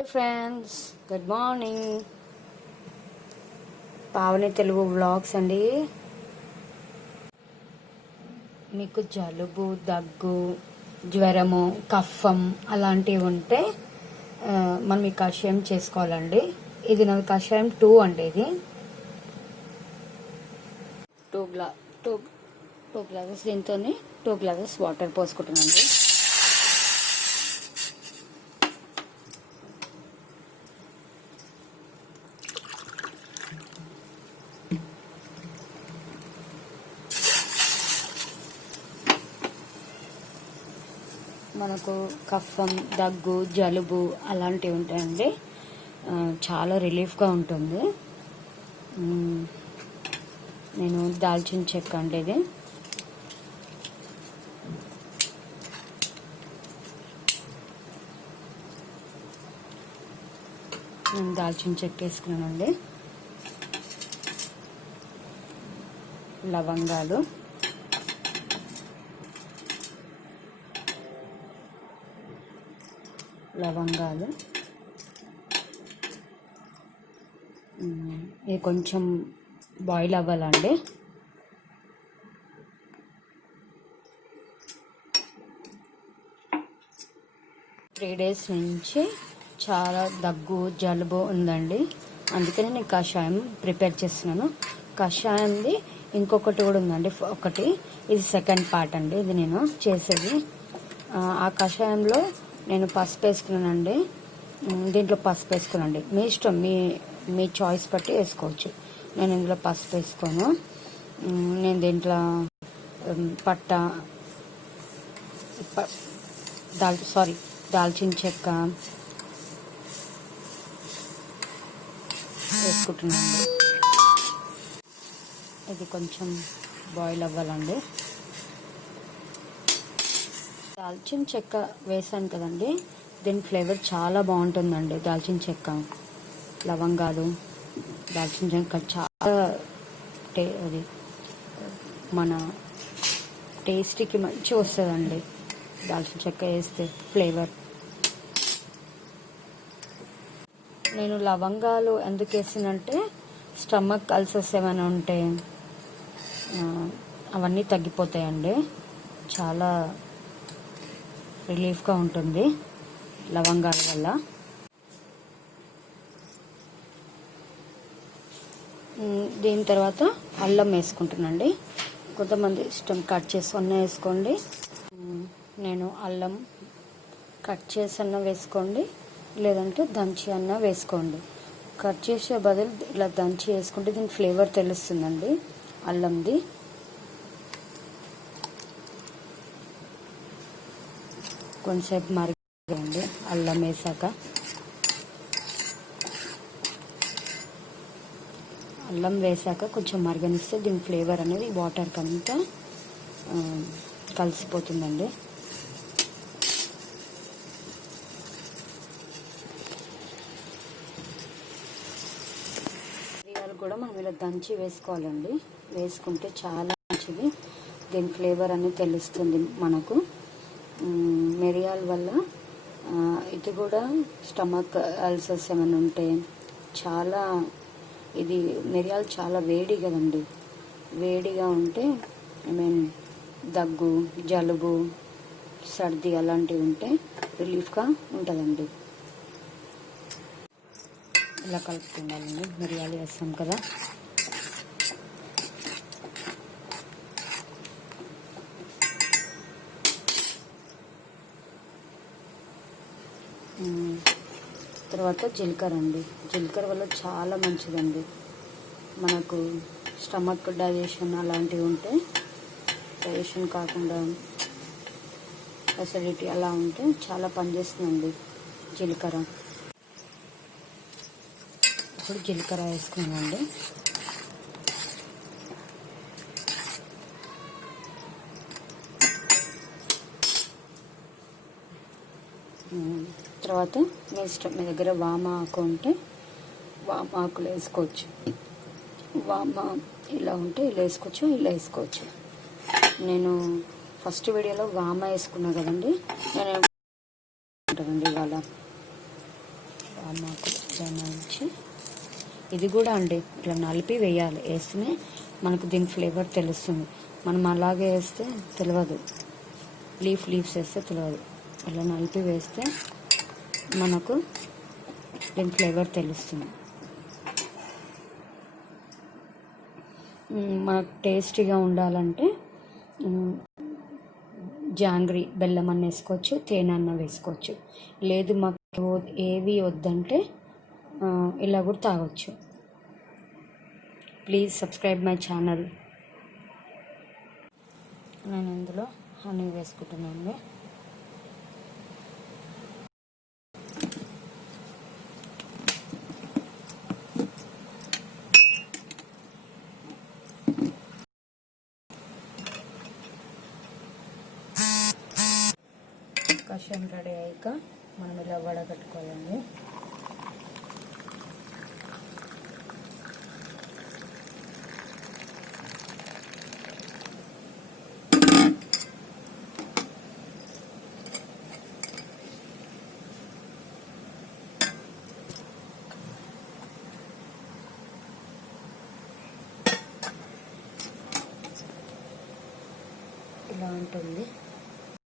Hi friends, good morning. Pavani Telugu vlogs అండి. మీకు జలుబు, దగ్గు, జ్వరము, కఫం అలాంటివి ఉంటే మనం ఈ కషాయం చేసుకోవాలండి. ఇది నా కషాయం 2 అండి. ఇది 2 గ్లాసెస్. దీంతో 2 గ్లాసెస్ వాటర్ పోసుకుంటున్నాను. మనకు కఫం, దగ్గు, జలుబు అలాంటివి ఉంటాయండి. చాలా రిలీఫ్గా ఉంటుంది. నేను దాల్చిన చెక్క అండి ఇది. నేను దాల్చిన చెక్క వేసుకున్నానండి. లవంగాలు, ఇది కొంచెం బాయిల్ అవ్వాలండి. త్రీ డేస్ నుంచి చాలా దగ్గు, జలుబు ఉందండి. అందుకని నేను కషాయం ప్రిపేర్ చేస్తున్నాను. కషాయంది ఇంకొకటి కూడా ఉందండి. ఇది సెకండ్ పార్ట్ అండి. ఇది నేను చేసేది. ఆ కషాయంలో నేను పసుపు వేసుకున్నానండి. దీంట్లో పసుపు వేసుకున్నానండి. మీ ఇష్టం, మీ చాయిస్ బట్టి వేసుకోవచ్చు. నేను ఇందులో పసుపు వేసుకోను. నేను దీంట్లో దాల్చిన చెక్క వేసుకుంటున్నాను. ఇది కొంచెం బాయిల్ అవ్వాలండి. దాల్చిన చెక్క వేసాను కదండి, దీని ఫ్లేవర్ చాలా బాగుంటుందండి. దాల్చిన చెక్క, లవంగాలు, దాల్చిన చెక్క చాలా అది మన టేస్ట్కి మంచిగా వస్తుందండి. దాల్చిన చెక్క వేస్తే ఫ్లేవర్. నేను లవంగాలు ఎందుకు వేసానంటే స్టమక్ అల్సర్స్ ఏమైనా ఉంటే అవన్నీ తగ్గిపోతాయండి. చాలా రిలీఫ్గా ఉంటుంది లవంగాల వల్ల. దీని తర్వాత అల్లం వేసుకుంటున్నానండి. కొంతమంది ఇష్టం కట్ చేసి అన్న వేసుకోండి. నేను అల్లం కట్ చేసి అన్న వేసుకోండి, లేదంటే దంచి అన్న వేసుకోండి. కట్ చేసే బదులు ఇలా దంచి వేసుకుంటే దీని ఫ్లేవర్ తెలుస్తుందండి అల్లంది. కొంచెంసేపు మరిగండి. అల్లం వేసాక కొంచెం మరగనిస్తే దీని ఫ్లేవర్ అనేది వాటర్కి అంతా కలిసిపోతుందండి. మిరియాలు కూడా మనం ఇలా దంచి వేసుకోవాలండి. వేసుకుంటే చాలా మంచిది. దీని ఫ్లేవర్ అనేది తెలుస్తుంది మనకు. మిరియాల వల్ల ఇది కూడా స్టమక్ అల్సర్స్ ఏమైనా ఉంటే చాలా, ఇది మిరియాలు చాలా వేడి కదండి. వేడిగా ఉంటే దగ్గు, జలుబు, సర్ది అలాంటివి ఉంటే రిలీఫ్గా ఉంటుందండి. ఇలా కలుపుకుండాలండి. మిరియాలు వేస్తాం కదా. తర్వాత జీలకర్ర అండి. జీలకర్ర వల్ల చాలా మంచిదండి. మనకు స్టమక్ డైజెషన్ అలాంటివి ఉంటే, డైజెషన్ కాకుండా అసిడిటీ అలా ఉంటే చాలా పనిచేస్తుందండి జీలకర్ర. ఇప్పుడు జీలకర్ర వేసుకున్నామండి. తర్వాత మీ ఇష్టం, మీ దగ్గర వామ ఆకు ఉంటే వామ ఆకులు వేసుకోవచ్చు. వామ ఇలా ఉంటే ఇలా వేసుకోవచ్చు, ఇలా వేసుకోవచ్చు. నేను ఫస్ట్ వీడియోలో వామ వేసుకున్నా కదండి. నేను ఉంటుందండి ఇవాళ ఆమాకు దంచి ఇది కూడా అండి ఇట్లా నలిపి వేయాలి. వేస్తేనే మనకు దీని ఫ్లేవర్ తెలుస్తుంది. మనం అలాగే వేస్తే తెలియదు, లీవ్స్ వేస్తే తెలియదు. ఇలా నలిపి వేస్తే మనకు దీని ఫ్లేవర్ తెలుస్తుంది. మనకు టేస్టీగా ఉండాలంటే జాంగ్రీ బెల్లం అన్న వేసుకోవచ్చు, తేనె అన్న వేసుకోవచ్చు. లేదు మాకు ఏవి వద్దంటే ఇలా కూడా తాగొచ్చు. Please subscribe my channel. నేను ఇందులో హనీ వేసుకుంటున్నాను. కషాయం రెడీ అయ్యాక మనం ఇలా వడగట్టుకోవాలండి. ఇలా ఉంటుంది.